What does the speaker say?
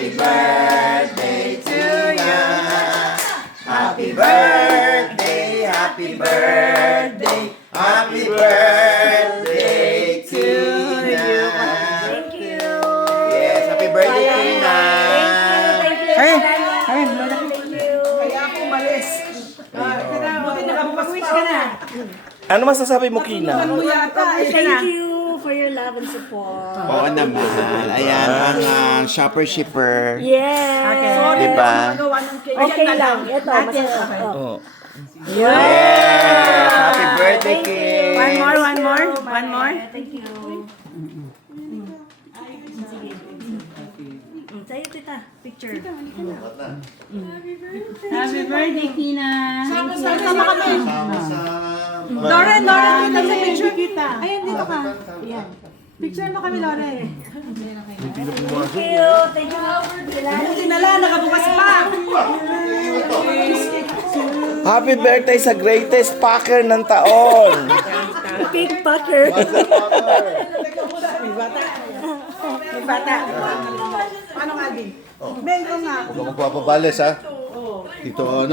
Happy birthday to you. Happy birthday, happy birthday, happy birthday to you. Thank you. Yes, happy birthday, Tina. Thank you. Ay, Thank you. Kaya ako umalis. Buti nakabukas ka na. Ano masasabi mo, Kina? Ano yata eh. Thank you for your love and support. Oo naman. Ayan, ang shopper shipper. Yeah. Diba? Magawa ng cake. Okay lang. Ito, masarap. Oh. Yes! Happy birthday, Thank you. Kim! One more. Thank you. Sa'yo, tita. Picture. Happy birthday, Kina. Sama kami. Lauren, kita sa picture kita. Ayan, dito ka. Yan. Picture mo kami, Lauren. Thank you. Thank you. Buti na lang, nakabukas pa. Happy birthday sa greatest packer ng taon! Cake packer. May bata. Paano nga din? Bento nga. Huwag ka magpapabales, ha? Dito, ano?